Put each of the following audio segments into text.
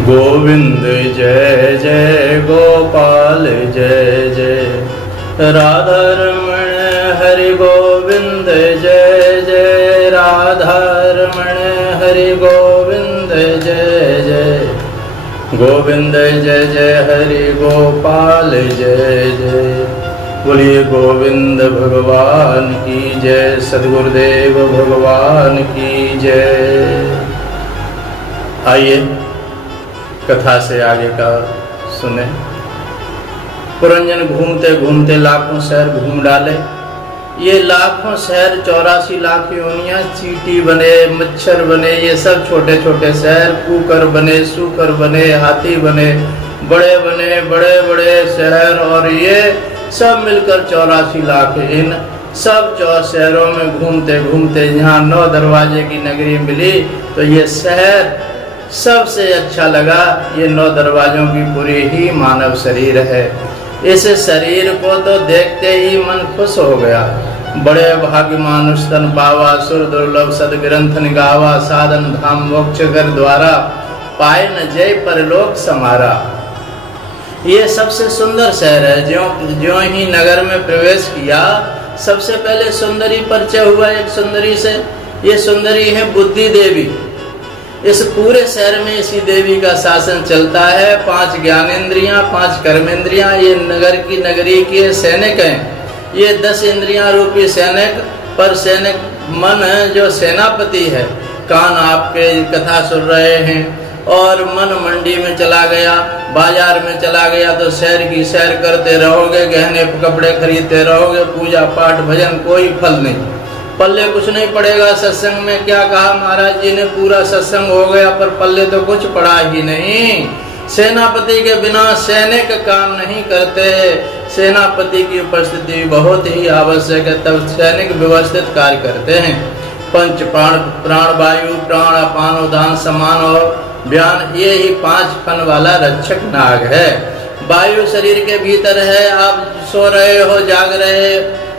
गोविंद जय जय गोपाल जय जय राधा रमण हरि गोविंद जय जय राधा रमण हरि गोविंद जय जय गोविंद जय जय हरि गोपाल जय जय। बोलिए गोविंद भगवान की जय, सद्गुरुदेव भगवान की जय। आइए कथा से आगे का सुने। पुरंजन घूमते घूमते लाखों शहर घूम डाले। ये लाखों शहर 84 लाख योनियां, चींटी बने, मच्छर बने, ये सब छोटे छोटे शहर, कुकर बने, सूकर बने, हाथी बने, बड़े बड़े शहर, और ये सब मिलकर 84 लाख। इन सब 4 शहरों में घूमते घूमते यहाँ 9 दरवाजे की नगरी मिली, तो ये शहर सबसे अच्छा लगा। ये 9 दरवाजों की पूरी ही मानव शरीर है। इस शरीर को तो देखते ही मन खुश हो गया। बड़े भाग्यमान तन पावा, सुर दुर्लभ सदग्रंथ निगावा, साधन धाम मोक्ष कर द्वारा, पाए न जय परलोक समारा। ये सबसे सुंदर शहर है। ज्यों ही नगर में प्रवेश किया, सबसे पहले सुंदरी परिचय हुआ एक सुंदरी से। ये सुंदरी है बुद्धि देवी। इस पूरे शहर में इसी देवी का शासन चलता है। 5 ज्ञानेंद्रियां, 5 कर्मेंद्रियां। ये नगर की नगरी के सैनिक हैं। ये 10 इंद्रियां रूपी सैनिक, पर सैनिक मन जो सेनापति है। कान आपके कथा सुन रहे हैं, और मन मंडी में चला गया, बाजार में चला गया, तो शहर की सैर करते रहोगे, गहने कपड़े खरीदते रहोगे, पूजा पाठ भजन कोई फल नहीं, पल्ले कुछ नहीं पड़ेगा। सत्संग में क्या कहा महाराज जी ने, पूरा सत्संग हो गया पर पल्ले तो कुछ पड़ा ही नहीं। सेनापति के बिना सैनिक काम नहीं करते। सेनापति की उपस्थिति बहुत ही आवश्यक है, तब सैनिक व्यवस्थित कार्य करते हैं। पंच प्राण वायु, प्राण अपान उदान समान और व्यान, ये ही 5 फन वाला रक्षक नाग है। वायु शरीर के भीतर है। आप सो रहे हो,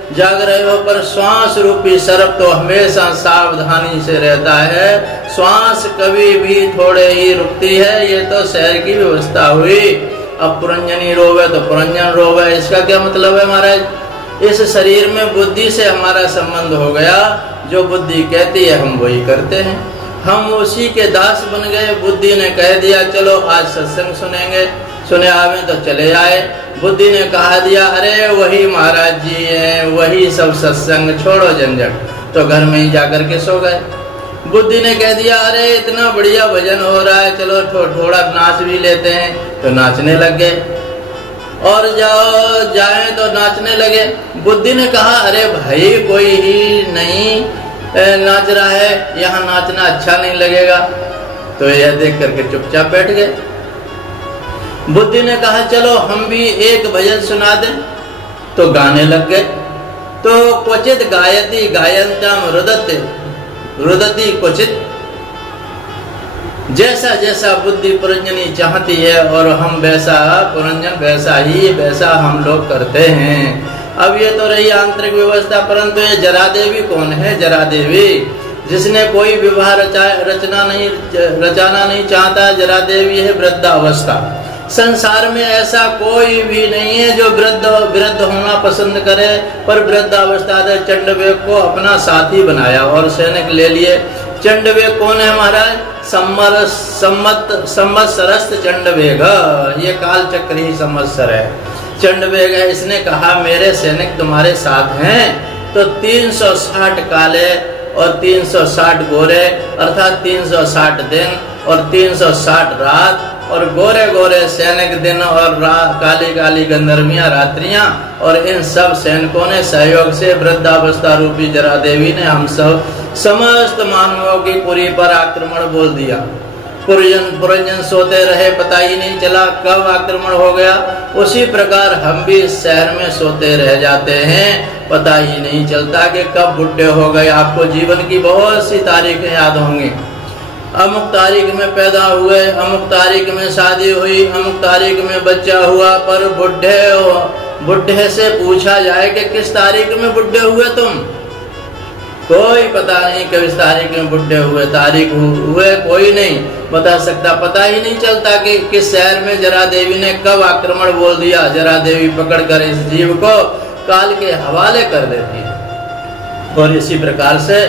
जाग रहे हो, पर श्वास रूपी सर्प तो हमेशा सावधानी से रहता है। श्वास कभी भी थोड़े ही रुकती है। ये तो शहर की व्यवस्था हुई। अब पुरंजनी रोवे तो पुरंजन रोवे। इसका क्या मतलब है महाराज? इस शरीर में बुद्धि से हमारा संबंध हो गया। जो बुद्धि कहती है हम वही करते हैं। हम उसी के दास बन गए। बुद्धि ने कह दिया चलो आज सत्संग सुनेंगे, सुने आवे तो चले आए। बुद्धि ने कहा दिया अरे वही महाराज जी हैं, वही सब सत्संग, छोड़ो झंझट, तो घर में ही जाकर के सो गए। बुद्धि ने कह दिया अरे इतना बढ़िया भजन हो रहा है, चलो थोड़ा नाच भी लेते हैं, तो नाचने लग गए। और जाए तो नाचने लगे। बुद्धि ने कहा अरे भाई कोई ही नहीं नाच रहा है, यहाँ नाचना अच्छा नहीं लगेगा, तो यह देख करके चुपचाप बैठ गए। बुद्धि ने कहा चलो हम भी एक भजन सुना दें, तो गाने लग गए। तो क्वचित गायति गायन्ताम रुदति क्वचित। जैसा जैसा बुद्धि पुरंजनी चाहती है, और हम वैसा पुरंजन वैसा हम लोग करते हैं। अब ये तो रही आंतरिक व्यवस्था, परंतु ये जरा देवी कौन है? जरा देवी जिसने कोई विवाह रचाना नहीं चाहता, जरा देवी है वृद्धावस्था। संसार में ऐसा कोई भी नहीं है जो वृद्ध होना पसंद करे, पर वृद्धावस्था ने चंडवेग को अपना साथी बनाया और सैनिक ले लिए। चंडवेग कौन है महाराज? संवत्सरस्थ चंडवेग, ये काल चक्र ही संवत्सर है, चंडवेग है। इसने कहा मेरे सैनिक तुम्हारे साथ हैं, तो 360 काले और 360 गोरे, अर्थात 360 दिन और 360 रात, और गोरे गोरे सैनिक दिन और काली काली गंधर्वियां रात्रियां। और इन सब सैनिकों ने सहयोग से वृद्धावस्था रूपी जरा देवी ने हम सब समस्त मानवों की पुरी पर आक्रमण बोल दिया। पुरंजन सोते रहे, पता ही नहीं चला कब आक्रमण हो गया। उसी प्रकार हम भी इस शहर में सोते रह जाते हैं, पता ही नहीं चलता कि कब बुढ़े हो गए। आपको जीवन की बहुत सी तारीखें याद होंगी। अमुक तारीख में पैदा हुए, अमुक तारीख में शादी हुई, अमुक तारीख में बच्चा हुआ, पर बुढ़े से पूछा जाए कि किस तारीख में बुढ़े हुए तुम, कोई पता नहीं किस तारीख में बुढ़े हुए, तारीख हुए कोई नहीं। बता सकता। पता ही नहीं चलता कि किस शहर में जरा देवी ने कब आक्रमण बोल दिया। जरा देवी पकड़कर इस जीव को काल के हवाले कर देती है। और इसी प्रकार से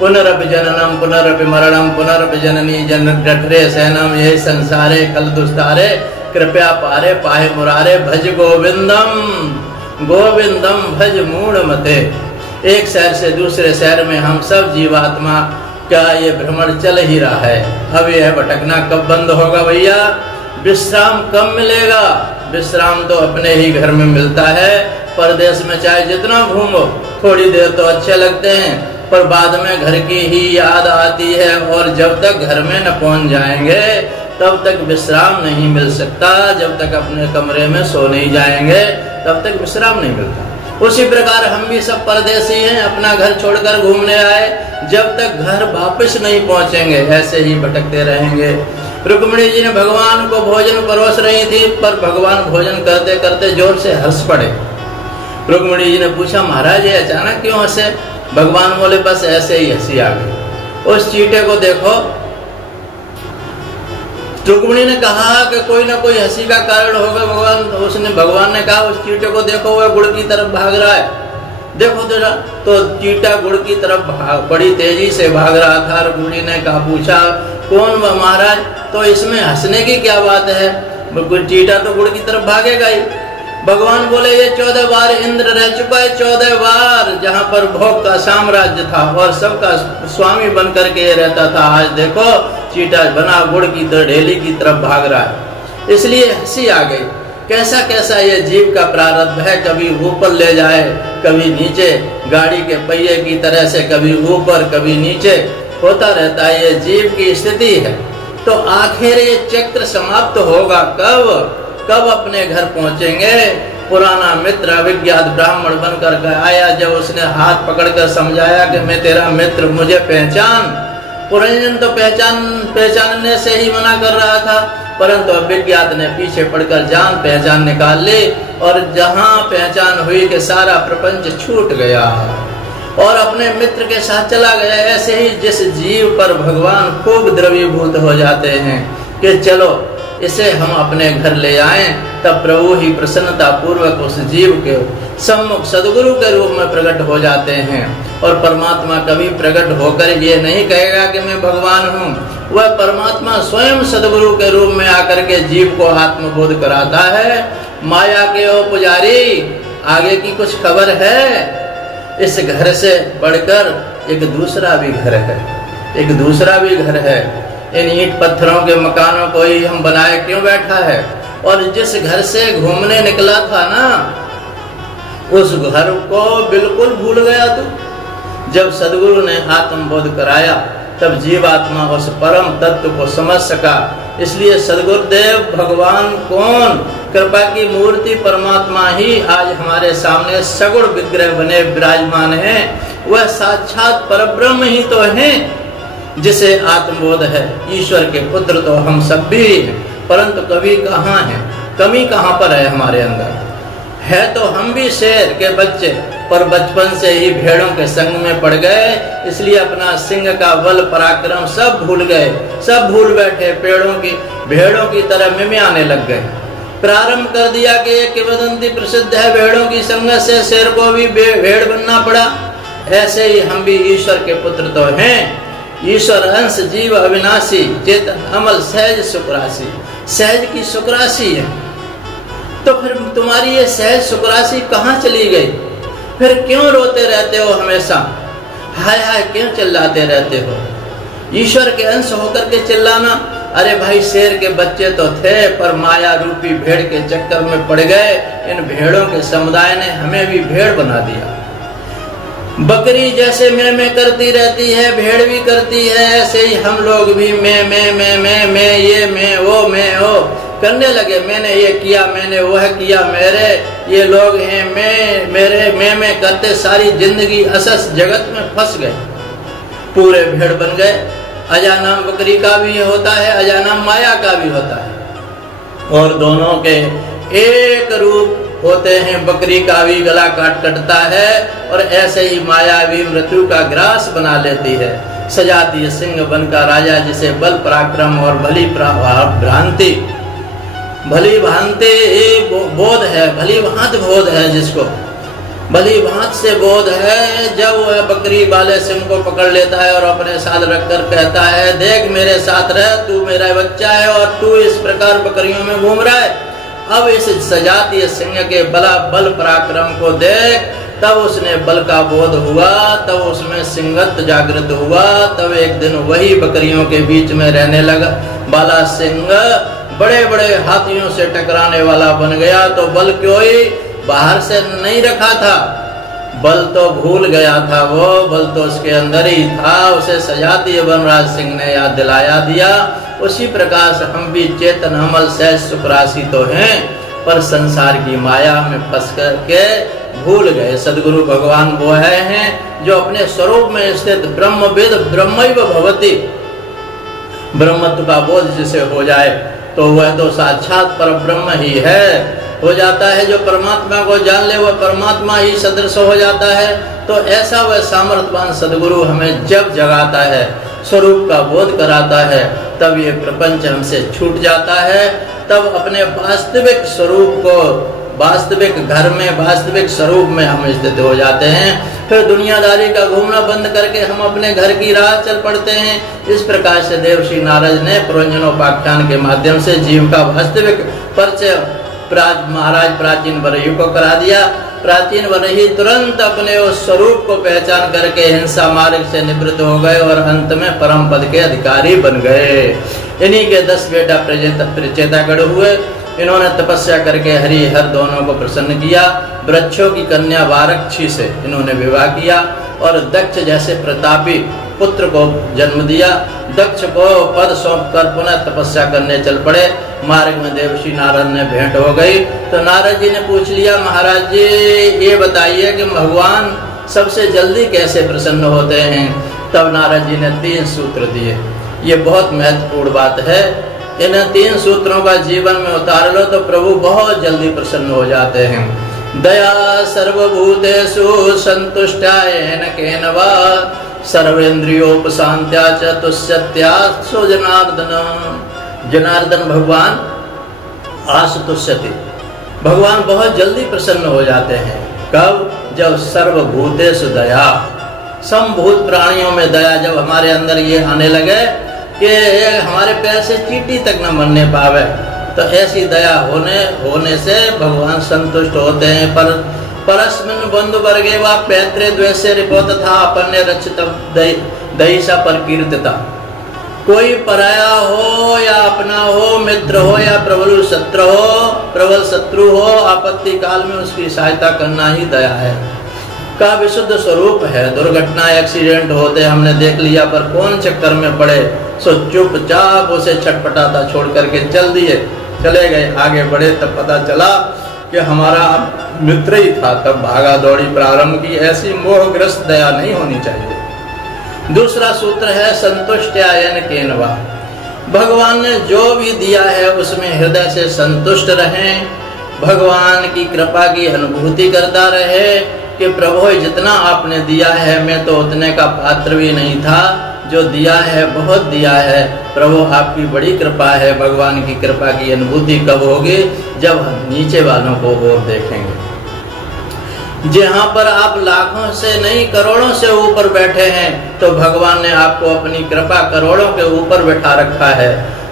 पुनरपि जननम पुनरपि मरणम पुनरपि जननी जन जठरे सैनम ये संसारे खल दुस्तारे कृपया पारे पाहे मुरारे भज गोविंदम गोविंदम भज मूढ़ मते। एक शहर से दूसरे शहर में हम सब जीवात्मा का ये भ्रमण चल ही रहा है। अब यह भटकना कब बंद होगा भैया? विश्राम कब मिलेगा? विश्राम तो अपने ही घर में मिलता है। परदेश में चाहे जितना घूमो थोड़ी देर तो अच्छे लगते हैं, पर बाद में घर की ही याद आती है। और जब तक घर में न पहुंच जाएंगे तब तक विश्राम नहीं मिल सकता। जब तक अपने कमरे में सो नहीं जाएंगे तब तक विश्राम नहीं मिलता। उसी प्रकार हम भी सब परदेसी हैं, अपना घर छोड़कर घूमने आए। जब तक घर वापस नहीं पहुंचेंगे ऐसे ही भटकते रहेंगे। रुक्मिणी जी ने भगवान को भोजन परोस रही थी, पर भगवान भोजन करते करते जोर से हंस पड़े। रुक्मिणी जी ने पूछा, महाराज ये अचानक क्यों हंसे? भगवान बोले, बस ऐसे ही हंसी आ गई। उस चींटे को देखो। रुक्मिणी ने कहा कि कोई ना कोई हंसी का कारण होगा। भगवान ने कहा उस चींटे को देखो, वह गुड़ की तरफ भाग रहा है, देखो जरा। तो चींटा गुड़ की तरफ बड़ी तेजी से भाग रहा था। रुक्मिणी ने कहा, पूछा कौन वह महाराज? तो इसमें हंसने की क्या बात है? चींटा तो गुड़ की तरफ भागेगा ही। भगवान बोले, ये 14 बार इंद्र रह चुका है। 14 बार जहाँ पर भोग का साम्राज्य था और सबका स्वामी बन करके रहता था, आज देखो चींटा बना गुड़ की ढेली की तरफ भाग रहा है। इसलिए हंसी आ गई। कैसा कैसा ये जीव का प्रारब्ध है, कभी ऊपर ले जाए कभी नीचे, गाड़ी के पहिए की तरह से कभी ऊपर कभी नीचे होता रहता है। ये जीव की स्थिति है। तो आखिर ये चक्र समाप्त होगा कब? कब अपने घर पहुंचेंगे? पुराना मित्र अविज्ञात ब्राह्मण बनकर के आया। जब उसने हाथ पकड़कर समझाया कि मैं तेरा मित्र, मुझे पहचान। पुरंजन तो पहचानने से ही मना कर रहा था, परंतु अविज्ञात ने पीछे पड़कर जान पहचान निकाल ली। और जहां पहचान हुई कि सारा प्रपंच छूट गया और अपने मित्र के साथ चला गया। ऐसे ही जिस जीव पर भगवान खूब द्रवीभूत हो जाते हैं कि चलो इसे हम अपने घर ले आएं, तब प्रभु ही प्रसन्नता पूर्वक उस जीव के सम्मुख सदगुरु के रूप में प्रकट हो जाते हैं। और परमात्मा कभी प्रकट होकर ये नहीं कहेगा कि मैं भगवान हूँ। वह परमात्मा स्वयं सदगुरु के रूप में आकर के जीव को आत्मबोध कराता है। माया के ओ पुजारी, आगे की कुछ खबर है? इस घर से बढ़कर एक दूसरा भी घर है, एक दूसरा भी घर है। इन ईंट पत्थरों के मकानों को ही हम बनाए क्यों बैठा है? और जिस घर से घूमने निकला था ना, उस घर को बिल्कुल भूल गया तू। जब सदगुरु ने आत्मबोध कराया तब जीवात्मा उस परम तत्व को समझ सका। इसलिए सदगुरुदेव भगवान कौन? कृपा की मूर्ति परमात्मा ही आज हमारे सामने सगुण विग्रह बने विराजमान है। वह साक्षात परब्रह्म ही तो है जिसे आत्मबोध है। ईश्वर के पुत्र तो हम सब भी हैं, परंतु कभी कहाँ है, कमी कहाँ पर है हमारे अंदर? है तो हम भी शेर के बच्चे, पर बचपन से ही भेड़ों के संग में पड़ गए। इसलिए अपना सिंह का बल पराक्रम सब भूल गए, सब भूल बैठे। भेड़ों की तरह मिमियाने लग गए। प्रारंभ कर दिया कि एक किंवदंती प्रसिद्ध है, भेड़ों की संगत से शेर को भी भेड़ बनना पड़ा। ऐसे ही हम भी ईश्वर के पुत्र तो हैं। ईश्वर अंश जीव अविनाशी, चेतन अमल सहज सुखराशि। सहज की सुखराशि है, तो फिर तुम्हारी ये सहज सुखराशि कहाँ चली गई? फिर क्यों रोते रहते हो हमेशा? हाय हाय क्यों चिल्लाते रहते हो? ईश्वर के अंश होकर के चिल्लाना। अरे भाई, शेर के बच्चे तो थे, पर माया रूपी भेड़ के चक्कर में पड़ गए। इन भेड़ों के समुदाय ने हमें भी भेड़ बना दिया। बकरी जैसे मैं करती रहती है, भेड़ भी करती है, ऐसे ही हम लोग भी मैं ये मैं वो करने लगे। मैंने ये किया, मैंने वह किया, मेरे ये लोग हैं, मैं मेरे मैं करते सारी जिंदगी असस जगत में फंस गए, पूरे भेड़ बन गए। अजानाम बकरी का भी होता है, अजानाम माया का भी होता है, और दोनों के एक रूप होते हैं। बकरी का भी गला कटता है और ऐसे ही माया भी मृत्यु का ग्रास बना लेती है। सजातीय सिंह वन का राजा, जिसे बल पराक्रम और भली भ्रांति बोध है, भली भांति बोध है, जिसको भली भांति से बोध है, जब वह बकरी वाले सिंह को पकड़ लेता है और अपने साथ रखकर कहता है, देख मेरे साथ रह, तू मेरा बच्चा है और तू इस प्रकार बकरियों में घूम रहा है। अब इस सजातीय सिंह के बल पराक्रम को देख, तब उसने बल का बोध हुआ, तब उसमें सिंहत्व जागृत हुआ। तब एक दिन वही बकरियों के बीच में रहने लगा वाला सिंह बड़े बड़े हाथियों से टकराने वाला बन गया। तो बल क्यों ही बाहर से नहीं रखा था, बल तो भूल गया था, वो बल तो उसके अंदर ही था, उसे सजातीय वनराज सिंह ने याद दिलाया दिया। उसी प्रकार से हम भी चेतन अमल सहज सुखराशि तो हैं, पर संसार की माया में फंस करके भूल गए। सदगुरु भगवान वो हैं जो अपने स्वरूप में स्थित ब्रह्मविद ब्रह्मैव भवति, ब्रह्मत्व का बोध जिसे हो जाए तो वह तो साक्षात पर ब्रह्म ही है, हो जाता है। जो परमात्मा को जान ले वह परमात्मा ही सदृश हो जाता है। तो ऐसा वह सामर्थ्यवान सदगुरु हमें जब जगाता है, स्वरूप का बोध कराता है, तब ये प्रपंच हमसे छूट जाता है। तब अपने वास्तविक स्वरूप को, वास्तविक घर में, वास्तविक स्वरूप में हम स्थित हो जाते हैं। फिर दुनियादारी का घूमना बंद करके हम अपने घर की राह चल पड़ते हैं। इस प्रकार से देवर्षि नारद ने पुरंजनोपाख्यान के माध्यम से जीव का वास्तविक परिचय महाराज प्राचीन बरही को करा दिया। प्राचीन बरही तुरंत अपने उस स्वरूप को पहचान करके हिंसा मार्ग से निवृत्त हो गए और अंत में परम पद के अधिकारी बन गए। इन्हीं के 10 बेटा प्रचेतागढ़ हुए। इन्होंने तपस्या करके हरि हर दोनों को प्रसन्न किया। वृक्षों की कन्या वारक्षी से इन्होंने विवाह किया और दक्ष जैसे प्रतापी पुत्र को जन्म दिया। दक्ष को पद सौंप कर पुनः तपस्या करने चल पड़े। मार्ग में देवर्षि नारद ने भेंट हो गई तो नारद जी ने पूछ लिया, महाराज जी ये बताइए कि भगवान सबसे जल्दी कैसे प्रसन्न होते हैं। तब नारद जी ने 3 सूत्र दिए। ये बहुत महत्वपूर्ण बात है। इन 3 सूत्रों का जीवन में उतार लो तो प्रभु बहुत जल्दी प्रसन्न हो जाते हैं। दया सर्वभूतेषु संतुष्टायेन केन वा सर्वेन्द्रियोपशांत्या च तुष्यत्या सो जनार्दन। जनार्दन भगवान आसुतुष्यति, भगवान बहुत जल्दी प्रसन्न हो जाते हैं। कब? जब सर्वभूतेषु दया, समभूत प्राणियों में दया जब हमारे अंदर ये आने लगे कि हमारे पैर से चींटी तक न मरने पावे, तो ऐसी दया होने से भगवान संतुष्ट होते हैं। पर परस्मिन् बंधु वर्गे वा पैत्रे द्वेषे रिपोत था अपने रक्षित दहिषा पर कीर्तिता। कोई पराया हो या अपना हो, मित्र हो या प्रबल शत्रु हो, आपत्ति काल में उसकी सहायता करना ही दया है का विशुद्ध स्वरूप है। दुर्घटना एक्सीडेंट होते हमने देख लिया, पर कौन चक्कर में पड़े, सो चुपचाप उसे छटपटाता छोड़ करके चले गए, आगे बढ़े। तब पता चला कि हमारा मित्र ही था, तब भागा दौड़ी प्रारंभ की। ऐसी मोहग्रस्त दया नहीं होनी चाहिए। दूसरा सूत्र है संतुष्टायन केन वा, भगवान ने जो भी दिया है उसमें हृदय से संतुष्ट रहें, भगवान की कृपा की अनुभूति करता रहे कि प्रभु जितना आपने दिया है मैं तो उतने का पात्र भी नहीं था, जो दिया है बहुत दिया है, प्रभु आपकी बड़ी कृपा है। भगवान की कृपा की अनुभूति कब होगी? जब हम नीचे वालों को और देखेंगे। जहाँ पर आप लाखों से नहीं करोड़ों से ऊपर बैठे हैं तो भगवान ने आपको अपनी कृपा करोड़ों के ऊपर बैठा रखा है,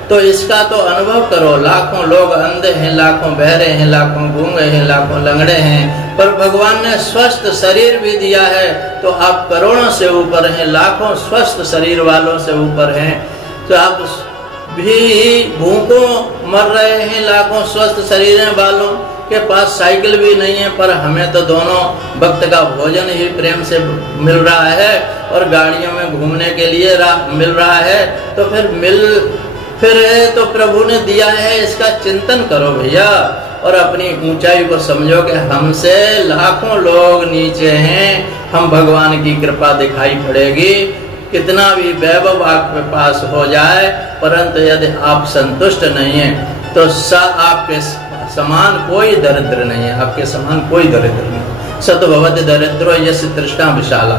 तो इसका तो अनुभव करो। लाखों लोग अंधे हैं, लाखों बहरे हैं, लाखों गूंगे हैं, लाखों लंगड़े हैं, पर भगवान ने स्वस्थ शरीर भी दिया है, तो आप करोड़ों से ऊपर हैं, लाखों स्वस्थ शरीर वालों से ऊपर हैं। तो आप भी भूखों मर रहे हैं, लाखों स्वस्थ शरीर वालों के पास साइकिल भी नहीं है, पर हमें तो दोनों वक्त का भोजन ही प्रेम से मिल रहा है और गाड़ियों में घूमने के लिए मिल रहा है। तो फिर तो प्रभु ने दिया है, इसका चिंतन करो भैया, और अपनी ऊंचाई को समझो कि हमसे लाखों लोग नीचे हैं, हम भगवान की कृपा दिखाई पड़ेगी। कितना भी वैभव आपके पास हो जाए, परंतु यदि आप संतुष्ट नहीं हैं तो आपके समान कोई दरिद्र नहीं है, आपके समान कोई दरिद्र नहीं। सत भवति दरिद्रो यस्य तृष्णा विशाला।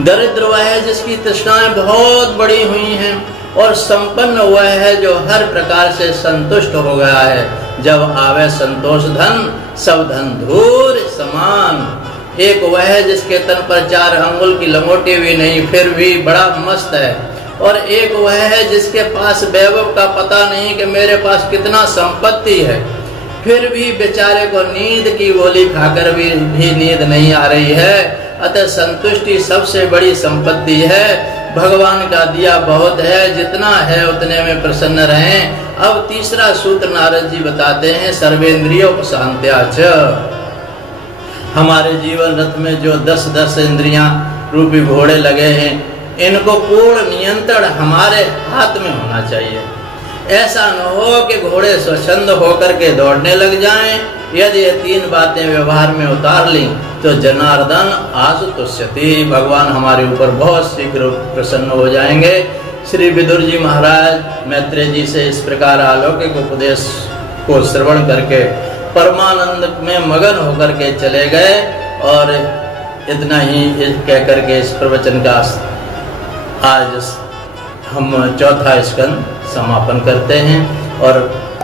दरिद्र वह है जिसकी तृष्णाएं बहुत बड़ी हुई हैं, और संपन्न वह है जो हर प्रकार से संतुष्ट हो गया है। जब आवे संतोष धन, सब धन धूर समान। एक वह है जिसके तन पर 4 अंगुल की लंगोटी भी नहीं, फिर भी बड़ा मस्त है। और एक वह है जिसके पास वैभव का पता नहीं कि मेरे पास कितना संपत्ति है, फिर भी बेचारे को नींद की गोली खाकर भी नींद नहीं आ रही है। अतः संतुष्टि सबसे बड़ी संपत्ति है। भगवान का दिया बहुत है, जितना है उतने में प्रसन्न रहें। अब तीसरा सूत्र नारद जी बताते हैं, सर्वेंद्रियोपशांत्या च। हमारे जीवन रथ में जो 10-10 इंद्रियां रूपी घोड़े लगे हैं, इनको पूर्ण नियंत्रण हमारे हाथ में होना चाहिए। ऐसा न हो कि घोड़े स्वच्छंद होकर के दौड़ने लग जाएं। यदि ये 3 बातें व्यवहार में उतार ली तो जनार्दन आसुतुष्यति, भगवान हमारे ऊपर बहुत शीघ्र प्रसन्न हो जाएंगे। श्री विदुर जी महाराज मैत्रेय जी से इस प्रकार अलौकिक उपदेश को श्रवण करके परमानंद में मगन होकर के चले गए। और इतना ही कह करके इस प्रवचन का आज हम 4था स्कंद समापन करते हैं और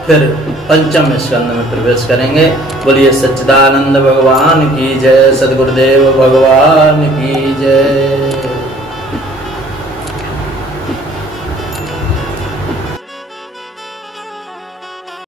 फिर 5वें स्कंद में प्रवेश करेंगे। बोलिए सच्चिदानंद भगवान की जय, सद्गुरुदेव भगवान की जय।